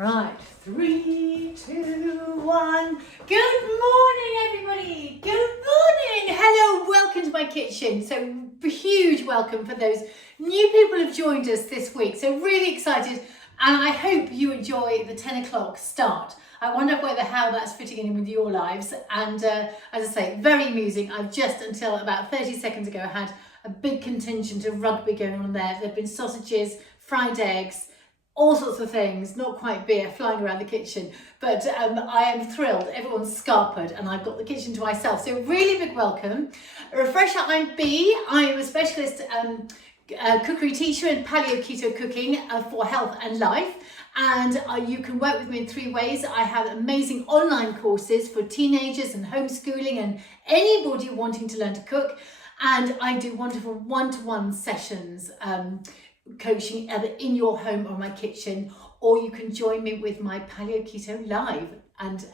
Right, 3, 2, 1. Good morning, everybody. Good morning. Hello, welcome to my kitchen. So huge welcome for those new people who've joined us this week. So really excited, and I hope you enjoy the 10 o'clock start. I wonder how that's fitting in with your lives. And as I say, very amusing. I've just until about 30 seconds ago had a big contingent of rugby going on there. There've been sausages, fried eggs, all sorts of things, not quite beer, flying around the kitchen. But I am thrilled. Everyone's scarpered and I've got the kitchen to myself. So really big welcome. A refresher, I'm Bea. I am a specialist cookery teacher in paleo keto cooking for health and life. And you can work with me in 3 ways. I have amazing online courses for teenagers and homeschooling and anybody wanting to learn to cook. And I do wonderful one-to-one sessions, coaching either in your home or my kitchen, or you can join me with my Paleo Keto Live, and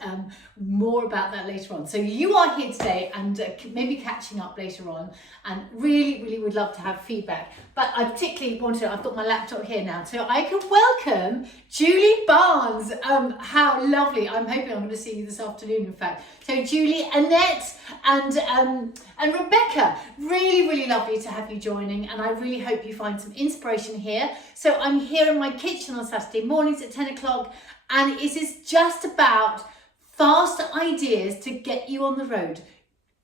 more about that later on. So you are here today and maybe catching up later on, and really would love to have feedback. But I particularly I've got my laptop here now, so I can welcome Julie Barnes. How lovely. I'm hoping I'm going to see you this afternoon, in fact. So Julie, Annette and Rebecca, really lovely to have you joining, and I really hope you find some inspiration here. So I'm here in my kitchen on Saturday mornings at 10 o'clock, and it is just about fast ideas to get you on the road.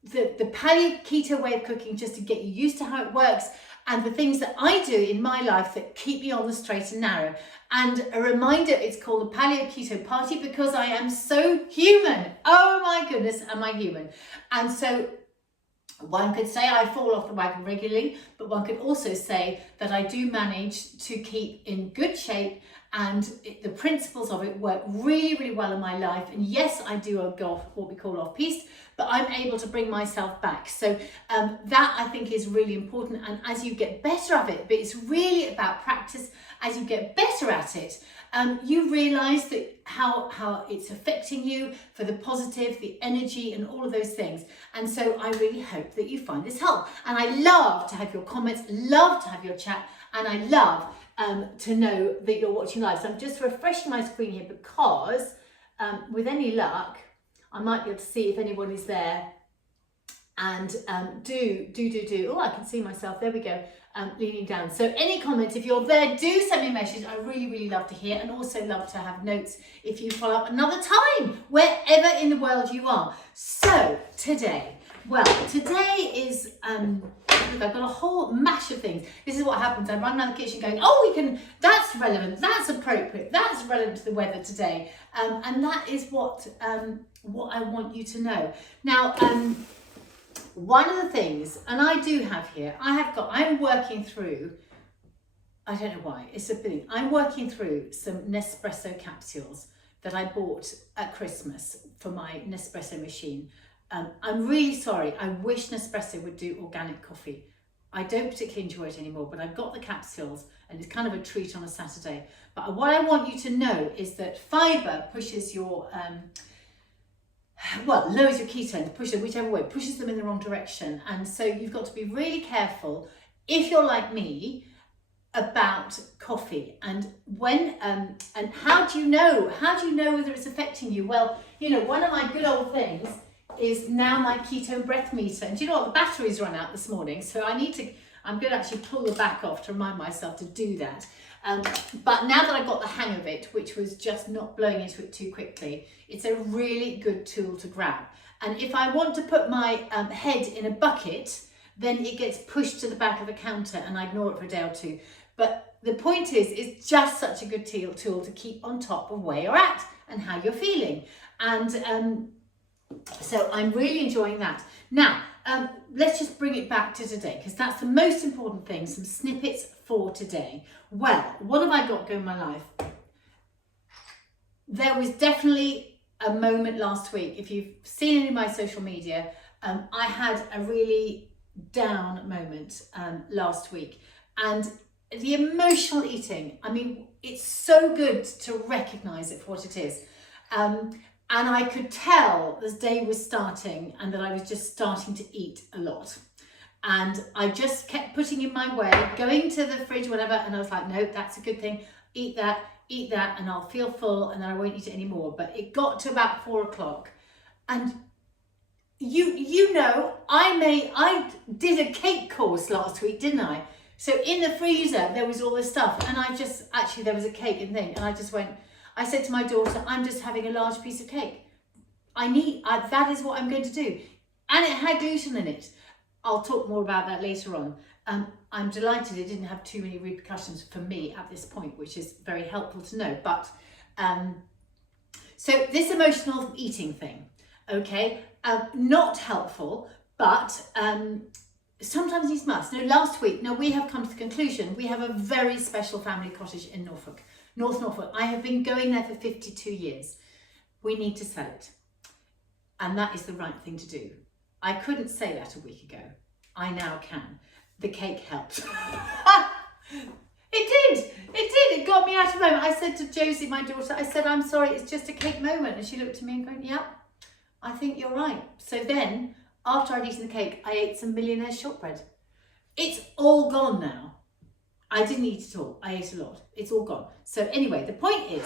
The paleo keto way of cooking, just to get you used to how it works, and the things that I do in my life that keep me on the straight and narrow. And a reminder, it's called the Paleo Keto Party because I am so human. Oh my goodness, am I human? And so one could say I fall off the wagon regularly, but one could also say that I do manage to keep in good shape, and the principles of it work really well in my life. And yes, I do go off what we call off-piste, but I'm able to bring myself back. So that I think is really important. And as you get better at it, but it's really about practice, as you get better at it, you realise that how it's affecting you for the positive, the energy and all of those things. And so I really hope that you find this help. And I love to have your comments, love to have your chat, and I love to know that you're watching live. So I'm just refreshing my screen here because with any luck, I might be able to see if anybody's there. And do. Oh, I can see myself. There we go. Leaning down. So any comments, if you're there, do send me a message. I really love to hear, and also love to have notes if you follow up another time, wherever in the world you are. So today is I've got a whole mash of things. This is what happens. I run around the kitchen going, oh, that's relevant, that's appropriate, that's relevant to the weather today. And that is what I want you to know. Now, one of the things, and I do have here, I'm working through, I don't know why, it's a thing. I'm working through some Nespresso capsules that I bought at Christmas for my Nespresso machine. I'm really sorry. I wish Nespresso would do organic coffee. I don't particularly enjoy it anymore, but I've got the capsules and it's kind of a treat on a Saturday. But what I want you to know is that fibre pushes your, lowers your ketones, pushes them whichever way, pushes them in the wrong direction. And so you've got to be really careful, if you're like me, about coffee. And when and how do you know whether it's affecting you? Well, one of my good old things is now my ketone breath meter, and do you know what, the batteries run out this morning, so I'm going to actually pull the back off to remind myself to do that. But now that I've got the hang of it, which was just not blowing into it too quickly, it's a really good tool to grab. And if I want to put my head in a bucket, then it gets pushed to the back of the counter and I ignore it for a day or two. But the point is, it's just such a good tool to keep on top of where you're at and how you're feeling. And so I'm really enjoying that. Now, let's just bring it back to today, because that's the most important thing, some snippets for today. Well, what have I got going in my life? There was definitely a moment last week. If you've seen any of my social media, I had a really down moment last week. And the emotional eating, I mean, it's so good to recognise it for what it is. And I could tell this day was starting and that I was just starting to eat a lot. And I just kept putting in my way, going to the fridge, whatever, and I was like, no, that's a good thing. eat that, and I'll feel full and then I won't eat it anymore. But it got to about 4 o'clock, and you know, I did a cake course last week, didn't I? So in the freezer there was all this stuff, and actually there was a cake and thing, and I said to my daughter, I'm just having a large piece of cake. That is what I'm going to do. And it had gluten in it. I'll talk more about that later on. I'm delighted it didn't have too many repercussions for me at this point, which is very helpful to know. But so this emotional eating thing, okay, not helpful, but sometimes these must. Now, last week, we have come to the conclusion, we have a very special family cottage in North Norfolk. I have been going there for 52 years. We need to sell it. And that is the right thing to do. I couldn't say that a week ago. I now can. The cake helped. It got me out of the moment. I said to Josie, my daughter, I said, I'm sorry, it's just a cake moment. And she looked at me and went, yeah, I think you're right. So then, after I'd eaten the cake, I ate some Millionaire shortbread. It's all gone now. I didn't eat it all. I ate a lot. It's all gone. So anyway, the point is,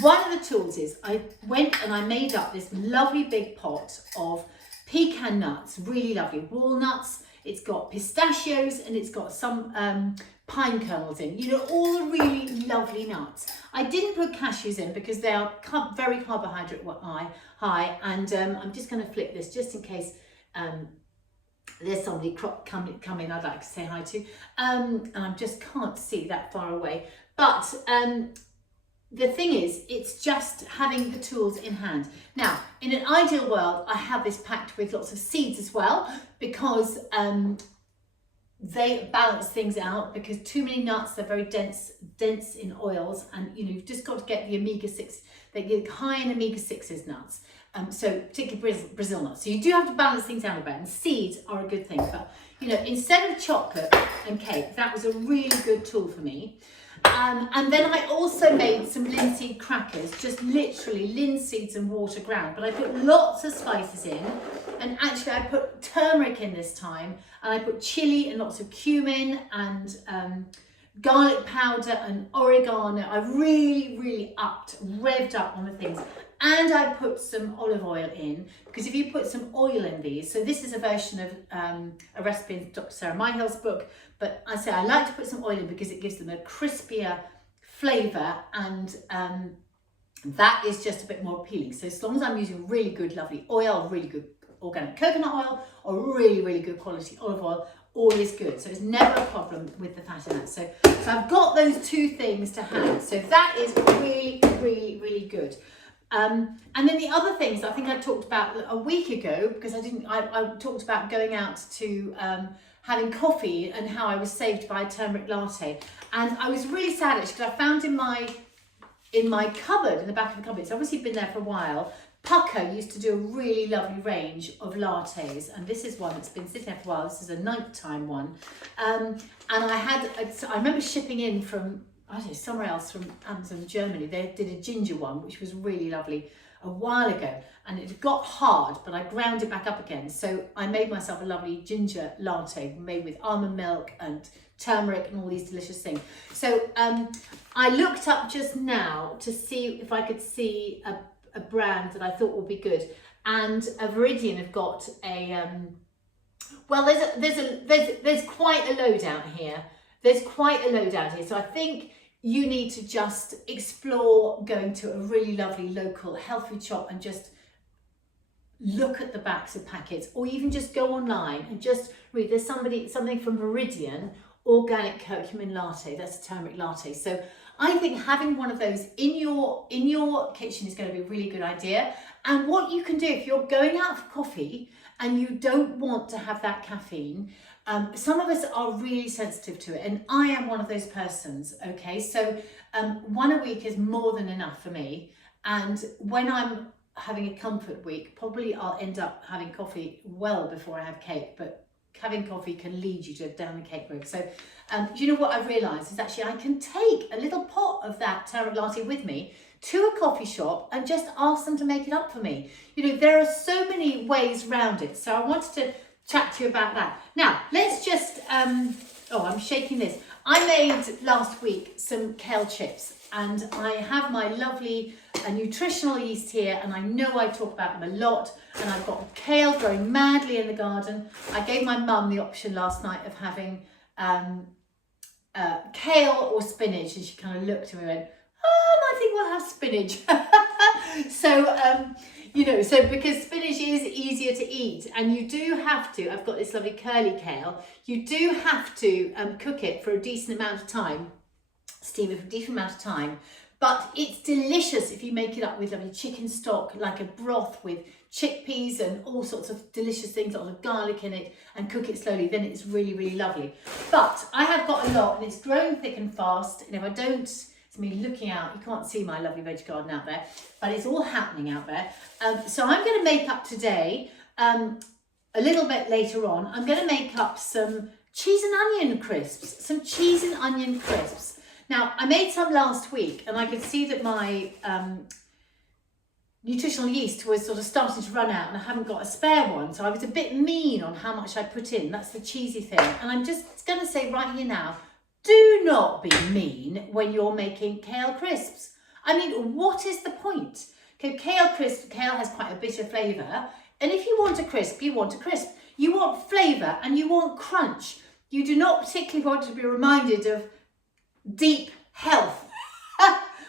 one of the tools is I went and I made up this lovely big pot of pecan nuts, really lovely walnuts. It's got pistachios and it's got some pine kernels in, all the really lovely nuts. I didn't put cashews in because they are very carbohydrate high, and I'm just going to flip this just in case there's somebody come in I'd like to say hi to, and I just can't see that far away. But the thing is, it's just having the tools in hand. Now, in an ideal world, I have this packed with lots of seeds as well, because they balance things out, because too many nuts, they're very dense in oils, and you've just got to get the omega-6, they get high in omega-6s nuts, so particularly Brazil nuts. So you do have to balance things out a bit, and seeds are a good thing. But instead of chocolate and cake, that was a really good tool for me. And then I also made some linseed crackers, just literally linseeds and water ground, but I put lots of spices in, and actually I put turmeric in this time, and I put chilli and lots of cumin and garlic powder and oregano. I really revved up on the things. And I put some olive oil in, because if you put some oil in these, so this is a version of a recipe in Dr. Sarah Myhill's book, but I say I like to put some oil in because it gives them a crispier flavour, and that is just a bit more appealing. So as long as I'm using really good, lovely oil, really good organic coconut oil, or really good quality olive oil, all is good. So it's never a problem with the fat in that. So I've got those two things to hand. So that is really good. And then the other things I think I talked about a week ago, because I talked about going out to having coffee and how I was saved by a turmeric latte. And I was really sad actually, because I found in my cupboard, in the back of the cupboard, it's obviously been there for a while, Pucker used to do a really lovely range of lattes, and this is one that's been sitting there for a while. This is a nighttime one. And I remember shipping in from, I don't know, somewhere else, from Amazon, Germany. They did a ginger one, which was really lovely a while ago, and it got hard, but I ground it back up again. So I made myself a lovely ginger latte made with almond milk and turmeric and all these delicious things. So I looked up just now to see if I could see a brand that I thought would be good, and Viridian have got a well, there's quite a load out here. So I think you need to just explore going to a really lovely local health food shop and just look at the backs of packets, or even just go online and just read. There's something from Viridian, organic curcumin latte. That's a turmeric latte. So I think having one of those in your kitchen is going to be a really good idea. And what you can do if you're going out for coffee and you don't want to have that caffeine, some of us are really sensitive to it, and I am one of those persons, okay? So one a week is more than enough for me, and when I'm having a comfort week, probably I'll end up having coffee well before I have cake, but having coffee can lead you down the cake road. So you know what I've realised is actually I can take a little pot of that turmeric latte with me to a coffee shop and just ask them to make it up for me. You know, there are so many ways round it. So I wanted to chat to you about that. Now, let's just, oh, I'm shaking this. I made last week some kale chips, and I have my lovely nutritional yeast here, and I know I talk about them a lot, and I've got kale growing madly in the garden. I gave my mum the option last night of having kale or spinach, and she kind of looked at me and went, I think we'll have spinach. So, so because spinach is easier to eat, and you do have to, I've got this lovely curly kale, you do have to cook it for a decent amount of time, steam it for a decent amount of time, but it's delicious if you make it up with lovely chicken stock, like a broth with chickpeas and all sorts of delicious things, lots of garlic in it, and cook it slowly, then it's really, really lovely. But I have got a lot, and it's growing thick and fast, and if I don't, it's me looking out, you can't see my lovely veg garden out there, but it's all happening out there. So I'm going to make up today, a little bit later on, I'm going to make up some cheese and onion crisps, Now, I made some last week, and I could see that my nutritional yeast was sort of starting to run out, and I haven't got a spare one, so I was a bit mean on how much I put in. That's the cheesy thing. And I'm just going to say right here now, do not be mean when you're making kale crisps. I mean, what is the point? Okay, kale has quite a bitter flavour, and if you want a crisp, you want a crisp. You want flavour and you want crunch. You do not particularly want to be reminded of deep health.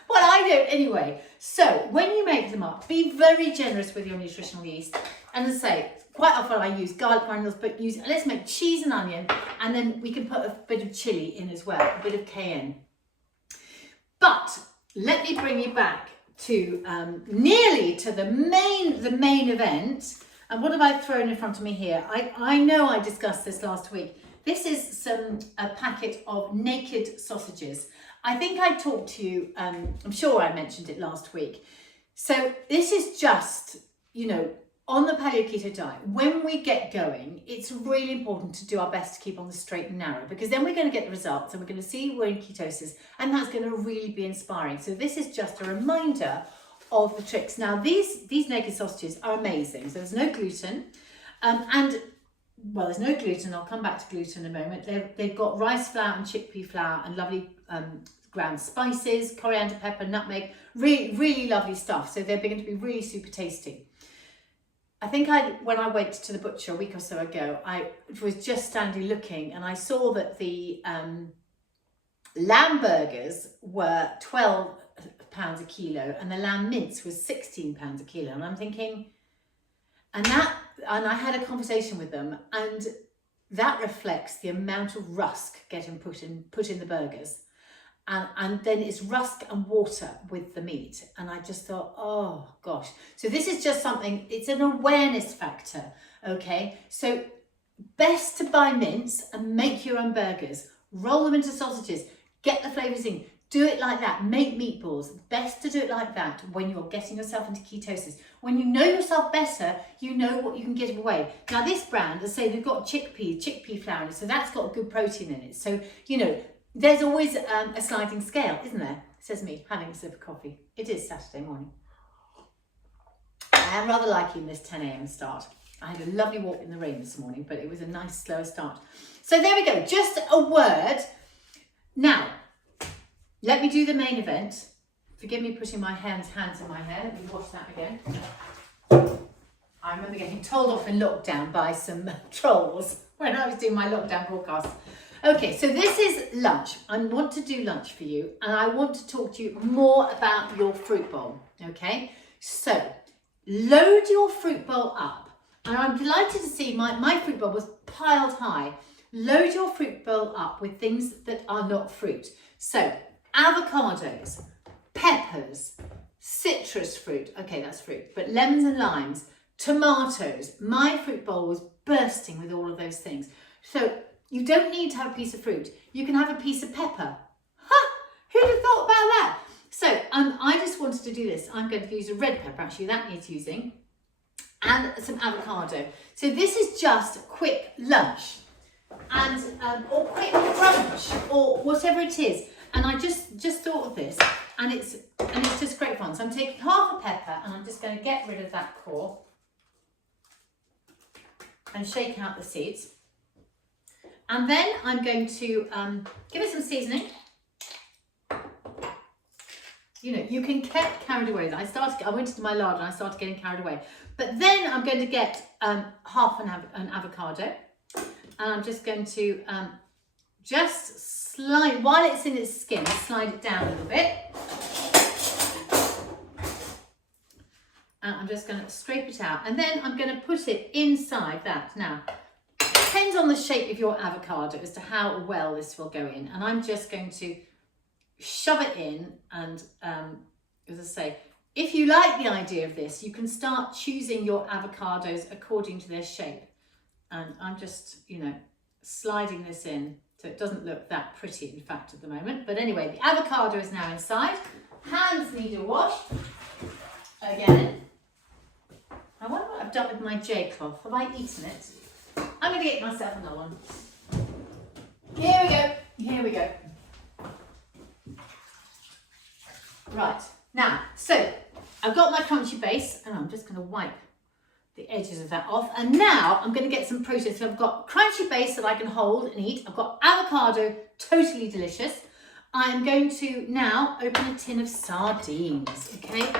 Well, I don't anyway. So when you make them up, be very generous with your nutritional yeast. And as I say, quite often I use garlic granules, but let's make cheese and onion, and then we can put a bit of chilli in as well, a bit of cayenne. But let me bring you back to nearly to the main event. And what have I thrown in front of me here? I know I discussed this last week. This is a packet of naked sausages. I think I talked to you, I'm sure I mentioned it last week. So this is just, on the paleo keto diet, when we get going, it's really important to do our best to keep on the straight and narrow, because then we're going to get the results, and we're going to see we're in ketosis, and that's going to really be inspiring. So this is just a reminder of the tricks. Now, these naked sausages are amazing. So there's no gluten, there's no gluten. I'll come back to gluten in a moment. They've got rice flour and chickpea flour and lovely ground spices, coriander, pepper, nutmeg, really, really lovely stuff. So they're going to be really super tasty. I think when I went to the butcher a week or so ago, I was just standing looking, and I saw that the lamb burgers were £12 a kilo, and the lamb mince was £16 a kilo. And I'm thinking, and I had a conversation with them, and that reflects the amount of rusk getting put in the burgers. And then it's rusk and water with the meat. And I just thought, oh gosh. So this is just something, it's an awareness factor, okay? So best to buy mince and make your own burgers. Roll them into sausages, get the flavours in. Do it like that, make meatballs. Best to do it like that when you're getting yourself into ketosis. When you know yourself better, you know what you can give away. Now this brand, as I say, they've got chickpea flour in it, so that's got good protein in it. So, there's always a sliding scale, isn't there? Says me, having a sip of coffee. It is Saturday morning. I am rather liking this 10 a.m. start. I had a lovely walk in the rain this morning, but it was a nice slower start. So there we go, just a word. Now, let me do the main event. Forgive me putting my hands in my hair. Let me wash that again. I remember getting told off in lockdown by some trolls when I was doing my lockdown broadcast. Okay, so this is lunch. I want to do lunch for you, and I want to talk to you more about your fruit bowl, okay? So, load your fruit bowl up. And I'm delighted to see my fruit bowl was piled high. Load your fruit bowl up with things that are not fruit. So, avocados, peppers, citrus fruit, okay, that's fruit, but lemons and limes, tomatoes. My fruit bowl was bursting with all of those things. So, you don't need to have a piece of fruit. You can have a piece of pepper. Ha! Who'd have thought about that? So I just wanted to do this. I'm going to use a red pepper, actually, that needs using, and some avocado. So this is just quick lunch, and or quick brunch, or whatever it is. And I just thought of this, and it's just great fun. So I'm taking half a pepper, and I'm just going to get rid of that core and shake out the seeds. And then I'm going to give it some seasoning. You know, you can get carried away. I went into my larder and I started getting carried away. But then I'm going to get half an avocado. And I'm just going to just slide, while it's in its skin, slide it down a little bit. And I'm just going to scrape it out. And then I'm going to put it inside that. Now, it depends on the shape of your avocado as to how well this will go in. And I'm just going to shove it in. And as I say, if you like the idea of this, you can start choosing your avocados according to their shape. And I'm just, you know, sliding this in so it doesn't look that pretty, in fact, at the moment. But anyway, the avocado is now inside. Hands need a wash. Again. I wonder what I've done with my J cloth. Have I eaten it? I'm going to get myself another one. Here we go. Here we go. Right. Now, so I've got my crunchy base and I'm just going to wipe the edges of that off. And now I'm going to get some protein. So I've got crunchy base that I can hold and eat. I've got avocado, totally delicious. I'm going to now open a tin of sardines, okay?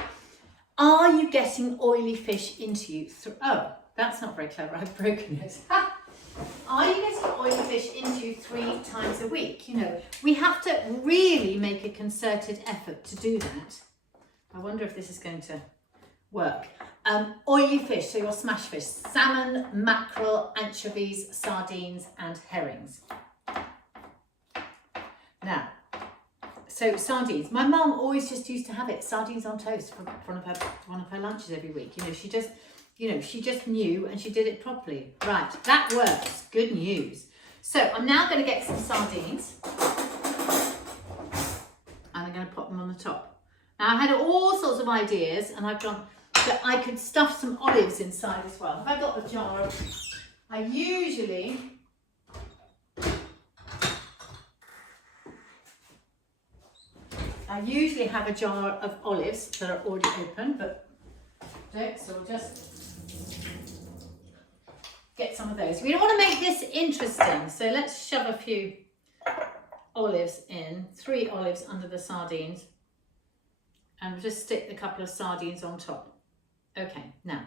Are you getting oily fish into you? Oh, that's not very clever. I've broken it. Are you getting oily fish into you 3 times a week? You know, we have to really make a concerted effort to do that. I wonder if this is going to work. Oily fish, so your smash fish, salmon, mackerel, anchovies, sardines, and herrings. Now, so sardines. My mum always just used to have it, sardines on toast for one of her lunches every week. You know, she just knew and she did it properly. Right, that works. Good news. So I'm now going to get some sardines and I'm going to put them on the top. Now I had all sorts of ideas and I've gone that I could stuff some olives inside as well. If I got the jar of, I usually have a jar of olives that are already open, but so we'll just get some of those. We don't want to make this interesting, so let's shove a few olives in, 3 olives under the sardines, and we'll just stick a couple of sardines on top. Okay, now.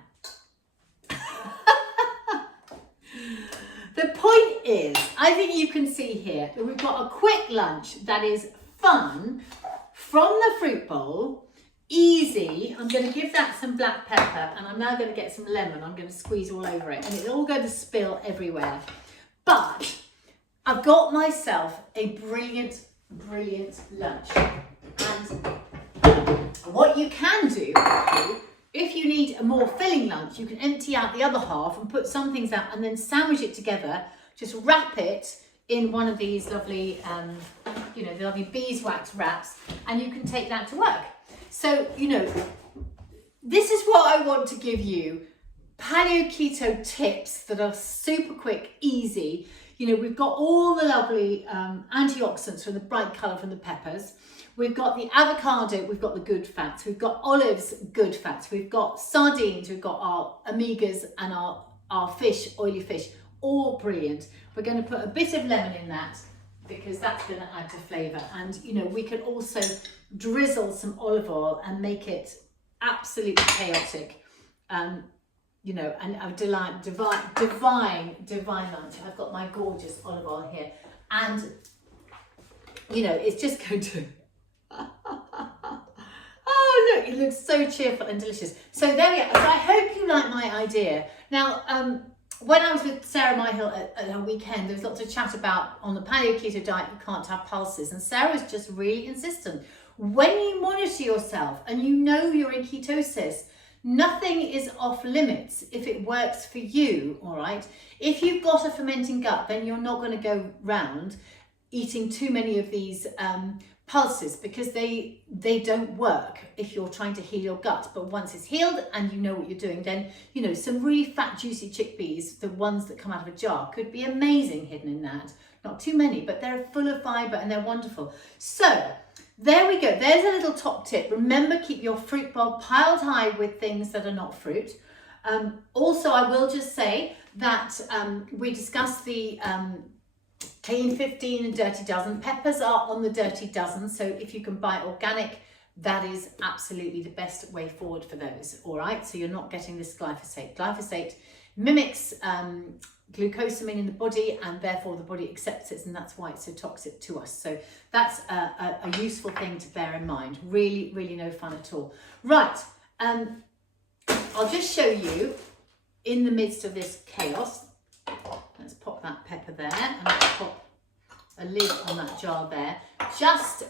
The point is, I think you can see here that we've got a quick lunch that is fun, from the fruit bowl, easy. I'm going to give that some black pepper and I'm now going to get some lemon. I'm going to squeeze all over it and it's all going to spill everywhere. But I've got myself a brilliant, brilliant lunch. And what you can do, if you need a more filling lunch, you can empty out the other half and put some things out and then sandwich it together. Just wrap it in one of these lovely, you know, the lovely beeswax wraps, and you can take that to work. So, you know, this is what I want to give you. Paleo keto tips that are super quick, easy. You know, we've got all the lovely antioxidants from the bright colour from the peppers. We've got the avocado, we've got the good fats. We've got olives, good fats. We've got sardines, we've got our omegas and our fish, oily fish, all brilliant. We're going to put a bit of lemon in that because that's going to add to flavour. And, you know, we could also drizzle some olive oil and make it absolutely chaotic. You know, and a divine lunch. I've got my gorgeous olive oil here. And, you know, it's just going to... Oh, look, it looks so cheerful and delicious. So there we are. So I hope you like my idea. Now, when I was with Sarah Myhill at her weekend, there was lots of chat about on the paleo keto diet, you can't have pulses. And Sarah was just really insistent. When you monitor yourself and you know you're in ketosis, nothing is off limits if it works for you, all right? If you've got a fermenting gut, then you're not going to go round eating too many of these pulses because they don't work if you're trying to heal your gut. But once it's healed and you know what you're doing, then, you know, some really fat, juicy chickpeas, the ones that come out of a jar, could be amazing hidden in that. Not too many, but they're full of fibre and they're wonderful. So there we go. There's a little top tip. Remember, keep your fruit bowl piled high with things that are not fruit. Also, I will just say that we discussed the clean 15 and dirty dozen. Peppers are on the dirty dozen, so if you can buy organic, that is absolutely the best way forward for those, all right? So you're not getting this glyphosate. Glyphosate mimics glucosamine in the body, and therefore the body accepts it, and that's why it's so toxic to us. So that's a useful thing to bear in mind. Really, really no fun at all. Right, I'll just show you in the midst of this chaos. Let's pop that pepper there, and let's pop a lid on that jar there. Just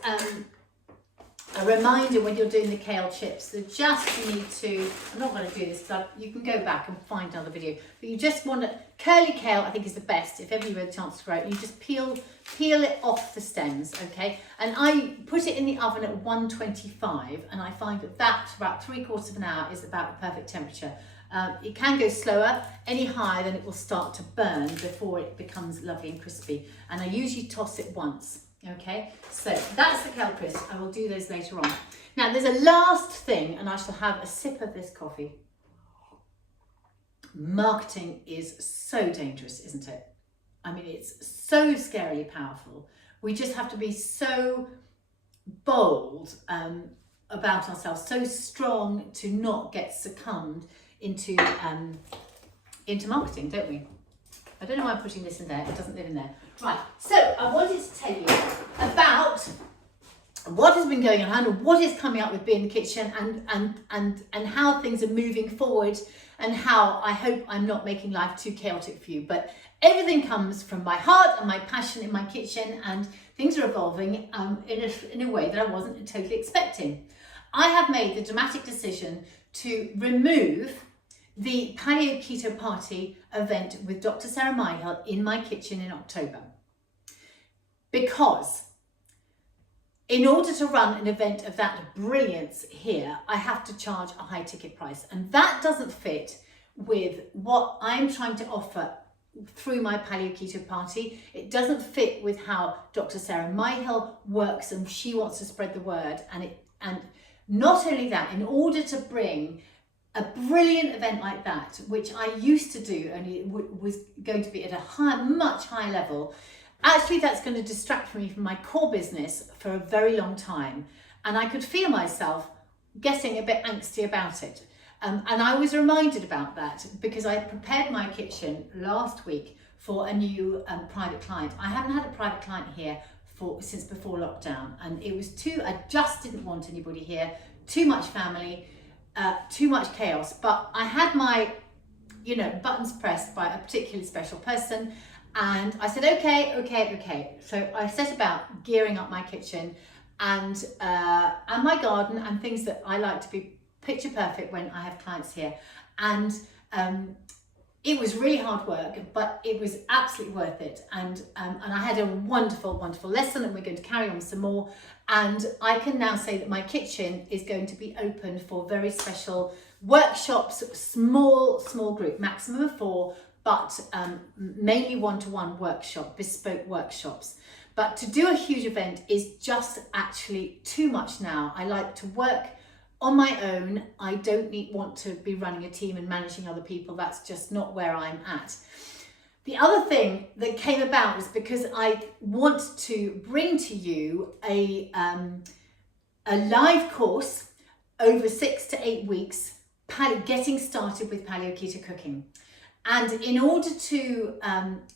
a reminder when you're doing the kale chips that just you need to, I'm not going to do this because you can go back and find another video, but you just want to, curly kale I think is the best if ever you have a chance to grow it. You just peel it off the stems, okay? And I put it in the oven at 125, and I find that about 3/4 of an hour is about the perfect temperature. It can go slower. Any higher, then it will start to burn before it becomes lovely and crispy. And I usually toss it once. Okay, so that's the kale crisp. I will do those later on. Now there's a last thing, and I shall have a sip of this coffee. Marketing is so dangerous, isn't it? I mean, it's so scarily powerful. We just have to be so bold about ourselves, so strong to not get succumbed into marketing, don't we? I don't know why I'm putting this in there. It doesn't live in there. Right, so I wanted to tell you about what has been going on and what is coming up with Be in the Kitchen, and how things are moving forward, and how I hope I'm not making life too chaotic for you. But everything comes from my heart and my passion in my kitchen, and things are evolving in a way that I wasn't totally expecting. I have made the dramatic decision to remove the Paleo Keto Party event with Dr. Sarah Myhill in my kitchen in October, because in order to run an event of that brilliance here, I have to charge a high ticket price, and that doesn't fit with what I'm trying to offer through my Paleo Keto Party. It doesn't fit with how Dr. Sarah Myhill works, and she wants to spread the word. And not only that, in order to bring a brilliant event like that, which I used to do, only it was going to be at a much higher level, actually that's going to distract me from my core business for a very long time. And I could feel myself getting a bit angsty about it. And I was reminded about that because I prepared my kitchen last week for a new private client. I haven't had a private client here since before lockdown, and it was I just didn't want anybody here, too much family, too much chaos. But I had my, buttons pressed by a particularly special person, and I said, okay. So I set about gearing up my kitchen and my garden and things that I like to be picture perfect when I have clients here. And it was really hard work, but it was absolutely worth it. And I had a wonderful, wonderful lesson, and we're going to carry on some more. And I can now say that my kitchen is going to be open for very special workshops, small group, maximum of 4, but mainly one-to-one workshop, bespoke workshops. But to do a huge event is just actually too much now. I like to work on my own. I don't want to be running a team and managing other people. That's just not where I'm at. The other thing that came about is because I want to bring to you a live course over 6 to 8 weeks, getting started with paleo keto cooking. And in order to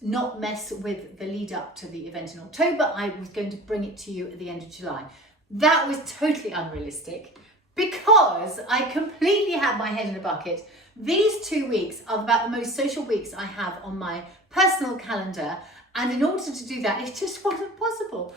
not mess with the lead up to the event in October, I was going to bring it to you at the end of July. That was totally unrealistic, because I completely had my head in a bucket. These 2 weeks are about the most social weeks I have on my personal calendar, and in order to do that, it just wasn't possible.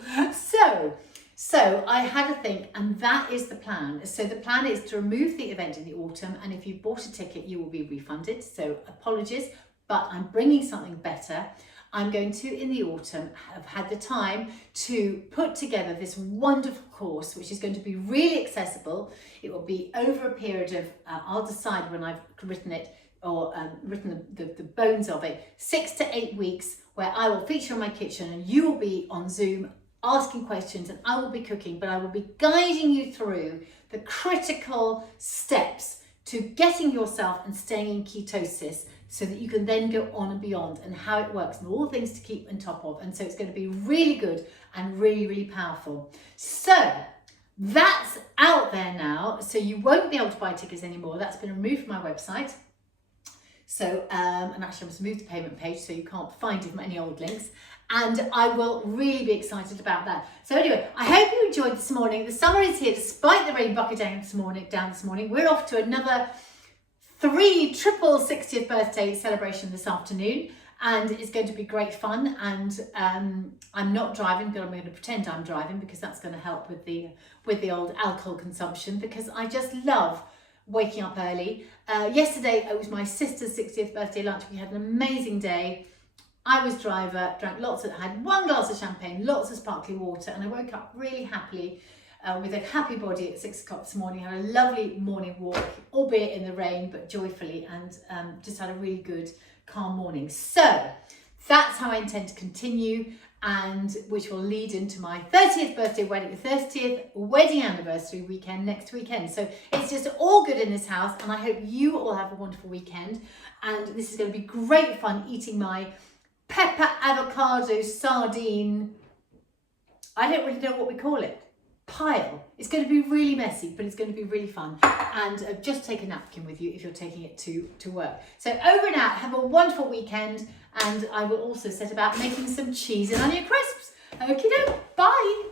So I had to think, and that is the plan. So the plan is to remove the event in the autumn, and if you bought a ticket, you will be refunded. So apologies, but I'm bringing something better. I'm going to, in the autumn, have had the time to put together this wonderful course, which is going to be really accessible. It will be over a period of, I'll decide when I've written it, or written the bones of it, 6 to 8 weeks, where I will feature in my kitchen, and you will be on Zoom asking questions, and I will be cooking, but I will be guiding you through the critical steps to getting yourself and staying in ketosis so that you can then go on and beyond, and how it works and all the things to keep on top of. And so it's going to be really good and really, really powerful. So that's out there now. So you won't be able to buy tickets anymore. That's been removed from my website. So, and actually I must move the payment page so you can't find even any old links. And I will really be excited about that. So anyway, I hope you enjoyed this morning. The summer is here despite the rain bucket down this morning. We're off to another triple 60th birthday celebration this afternoon, and it's going to be great fun. And I'm not driving, but I'm going to pretend I'm driving because that's going to help with the old alcohol consumption, because I just love waking up early. Yesterday it was my sister's 60th birthday lunch. We had an amazing day. I was driver, had 1 glass of champagne, lots of sparkling water, and I woke up really happily with a happy body at 6 o'clock this morning. Had a lovely morning walk, albeit in the rain, but joyfully, and just had a really good, calm morning. So that's how I intend to continue, and which will lead into my 30th birthday wedding, 30th wedding anniversary weekend next weekend. So it's just all good in this house, and I hope you all have a wonderful weekend. And this is going to be great fun, eating my pepper avocado sardine, I don't really know what we call it, pile. It's going to be really messy, but it's going to be really fun. And just take a napkin with you if you're taking it to work. So over and out, have a wonderful weekend, and I will also set about making some cheese and onion crisps. Okie doke, bye.